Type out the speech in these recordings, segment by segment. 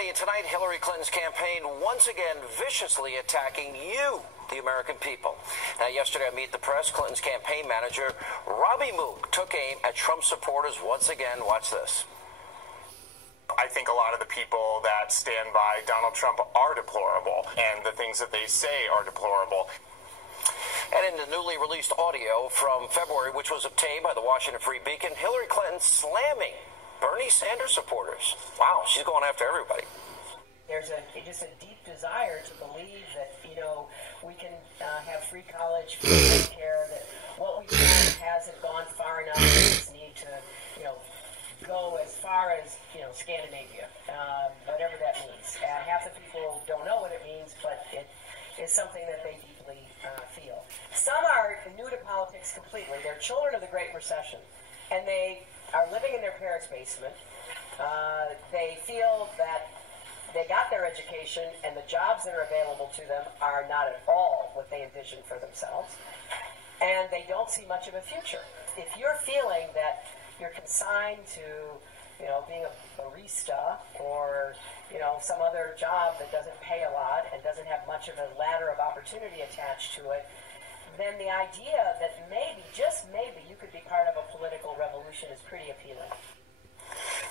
Friday, and tonight Hillary Clinton's campaign once again viciously attacking you, the American people. Now, yesterday on Meet the Press, Clinton's campaign manager, Robbie Mook, took aim at Trump supporters once again. Watch this. I think a lot of the people that stand by Donald Trump are deplorable, and the things that they say are deplorable. And in the newly released audio from February, which was obtained by the Washington Free Beacon, Hillary Clinton slamming Bernie Sanders supporters. Wow, she's going after everybody. There's just a deep desire to believe that, we can have free college, free care, that what we've done hasn't gone far enough. We just need to, go as far as, Scandinavia, whatever that means. Half the people don't know what it means, but it is something that they deeply feel. Some are new to politics completely. They're children of the Great Recession, and they are living in their parents' basement. They feel that they got their education and the jobs that are available to them are not at all what they envisioned for themselves, and they don't see much of a future. If you're feeling that you're consigned to, being a barista or, some other job that doesn't pay a lot and doesn't have much of a ladder of opportunity attached to it, then the idea that maybe, just maybe, you could be part of a political revolution is pretty appealing.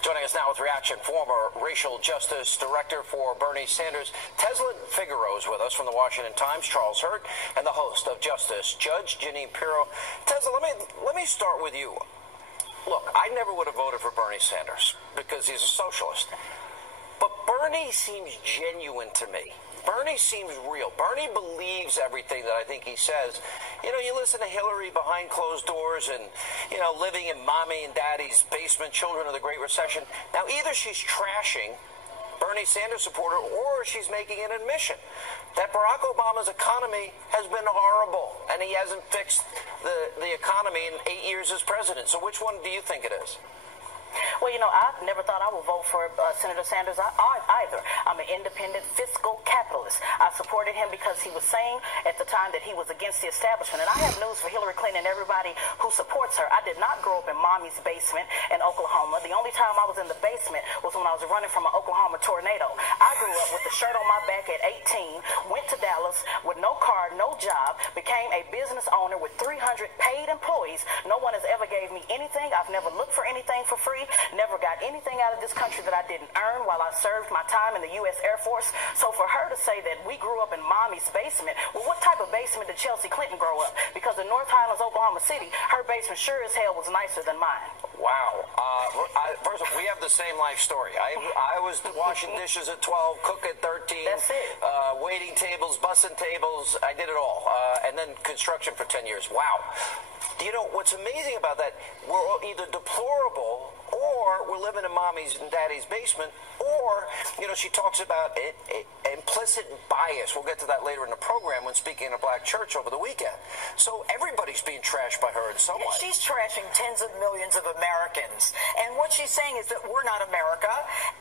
Joining us now with reaction, former racial justice director for Bernie Sanders, Tezlyn Figaro, is with us from the Washington Times, Charles Hurt, and the host of Justice, Judge Jeanine Pirro. Tezlyn, let me start with you. Look, I never would have voted for Bernie Sanders because he's a socialist. But Bernie seems genuine to me. Bernie seems real. Bernie believes everything that I think he says. You listen to Hillary behind closed doors and, living in mommy and daddy's basement, children of the Great Recession. Now, either she's trashing Bernie Sanders supporter or she's making an admission that Barack Obama's economy has been horrible and he hasn't fixed the economy in 8 years as president. So which one do you think it is? Well, I never thought I would vote for Senator Sanders either. I'm an independent fiscal capitalist. I supported him because he was saying at the time that he was against the establishment. And I have news for Hillary Clinton and everybody who supports her. I did not grow up in mommy's basement in Oklahoma. The only time I was in the basement was when I was running from an Oklahoma tornado. I grew up with a shirt on my back at 18, went to Dallas with no car, no job, became a business owner with 300 paid employees. No one has ever gave me anything. I've never looked for anything for free. Never got anything out of this country that I didn't earn while I served my time in the U.S. Air Force. So for her to say that we grew up in mommy's basement, well, what type of basement did Chelsea Clinton grow up? Because in North Highlands, Oklahoma City, her basement sure as hell was nicer than mine. Wow. First of all, we have the same life story. I was washing dishes at 12, cook at 13. That's it. Waiting tables, bussing tables. I did it all. And then construction for 10 years. Wow. What's amazing about that, we're either deplorable or we're living in mommy's and daddy's basement, or, she talks about implicit bias. We'll get to that later in the program when speaking in a black church over the weekend. So everybody's being trashed by her in some way. She's trashing tens of millions of Americans. And what she's saying is that we're not America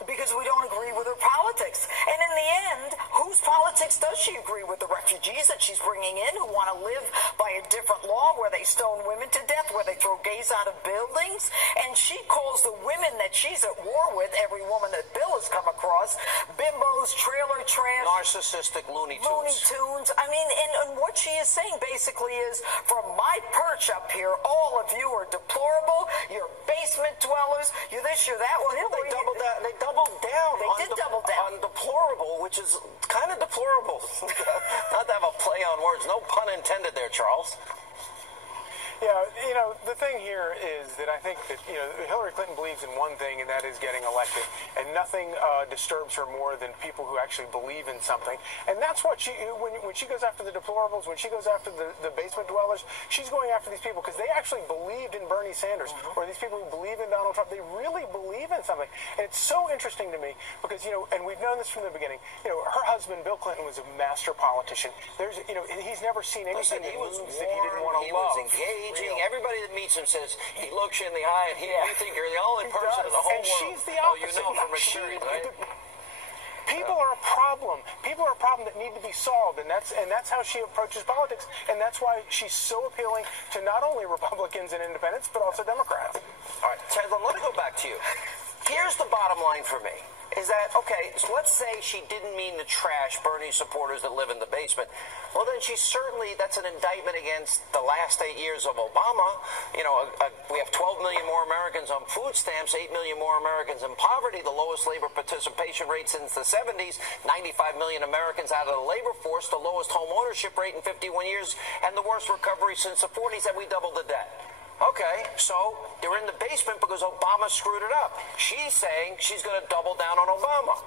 because we don't agree with her politics. And in the end, whose politics does she agree with? The refugees that she's bringing in who want to live by a different law where they stone women to death, where they throw gays out of buildings. And she calls the women that she's at war with, every woman that Bill has come across, bimbos, trailer trash, narcissistic Looney Tunes. I mean, and what she is saying basically is, from my perch up here, all of you are deplorable. You're basement dwellers. You're this, you're that. Well, Hillary, they doubled down. They did double down on deplorable, which is kind of deplorable. Not to have a play on words. No pun intended there, Charles. Yeah, the thing here is that I think that, Hillary Clinton believes in one thing, and that is getting elected. And nothing disturbs her more than people who actually believe in something. And that's what when she goes after the deplorables, when she goes after the basement dwellers, she's going after these people because they actually believed in Bernie Sanders, or these people who believe in Donald Trump. They really believe in something. And it's so interesting to me because, and we've known this from the beginning, her husband, Bill Clinton, was a master politician. He's never seen anything that moves that he didn't want to love. He was engaged. Everybody that meets him says he looks you in the eye, and you think you're the only person in the whole world. She's the opposite. From experience, right? People are a problem. People are a problem that need to be solved, and that's how she approaches politics, and that's why she's so appealing to not only Republicans and independents, but also Democrats. All right, Tezlyn, let me go back to you. Here's the bottom line for me. is that, okay, so let's say she didn't mean to trash Bernie supporters that live in the basement. Well, then that's an indictment against the last 8 years of Obama. You know, we have 12 million more Americans on food stamps, 8 million more Americans in poverty, the lowest labor participation rate since the 70s, 95 million Americans out of the labor force, the lowest home ownership rate in 51 years, and the worst recovery since the 40s, and we doubled the debt. Okay, so they're in the basement because Obama screwed it up. She's saying she's going to double down on Obama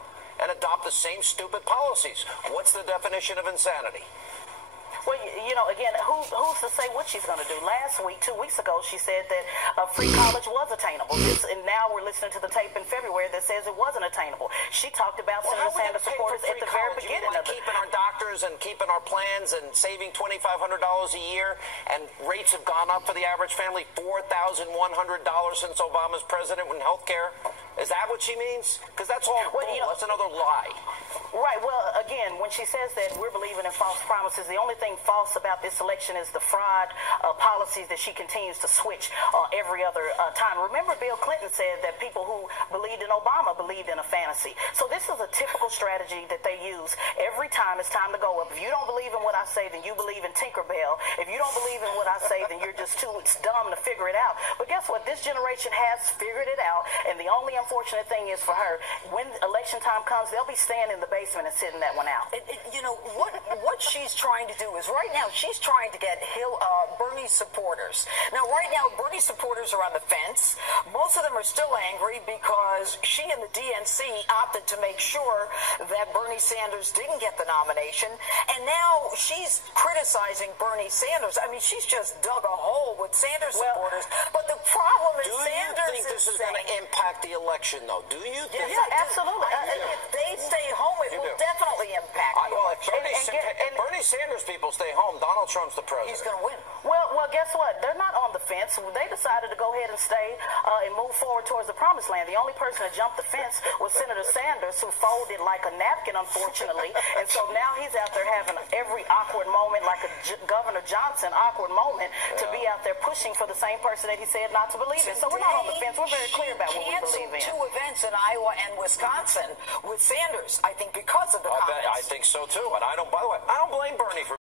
and adopt the same stupid policies. What's the definition of insanity? Well, you know, again, who's to say what she's going to do? Last week, 2 weeks ago, she said that free college was attainable. And now we're listening to the tape in February that says it wasn't attainable. She talked about Senator Sanders supporters at the very beginning of it. Keeping our doctors and keeping our plans and saving $2,500 a year, and rates have gone up for the average family, $4,100 since Obama's president in health care. Is that what she means? Because that's all bull. You know, that's another lie. Right. Well, again, when she says that we're believing in false promises, the only thing false about this election is the fraud policies that she continues to switch every other time. Remember, Bill Clinton said that people who believed in Obama believed in a fantasy. So this is a typical strategy that they use every time it's time to go up. If you don't believe in what I say, then you believe in Tinkerbell. If you don't believe in what I say, then you're just too dumb to figure it out. But guess what? This generation has figured it out, and the only unfortunate thing is for her, when election time comes, they'll be staying in the basement and sitting that one out. You know, what she's trying to do is right now she's trying to get Bernie supporters. Now, right now, Bernie supporters are on the fence. Most of them are still angry because she and the DNC opted to make sure that Bernie Sanders didn't get the nomination. And now she's criticizing Bernie Sanders. I mean, she's just dug a hole with Sanders supporters. But the problem is Sanders do you think this is going to impact the election, though? Do you think? Yeah, absolutely. If they stay home, it will definitely impact the election. If Bernie Sanders people stay home, Donald Trump's the president. He's going to win. Well, guess what? They're not on the fence. They decided to go ahead and stay and move forward towards the promised land. The only person that jumped the fence was Senator Sanders, who folded like a napkin, unfortunately. And so now he's out there having every awkward moment, like a Governor Johnson awkward moment, to be out there pushing for the same person that he said not to believe in. So we're not on the fence. We're very clear about what we believe in. Two events in Iowa and Wisconsin with Sanders, I think, because of the comments. I think so, too. And by the way, I don't blame Bernie for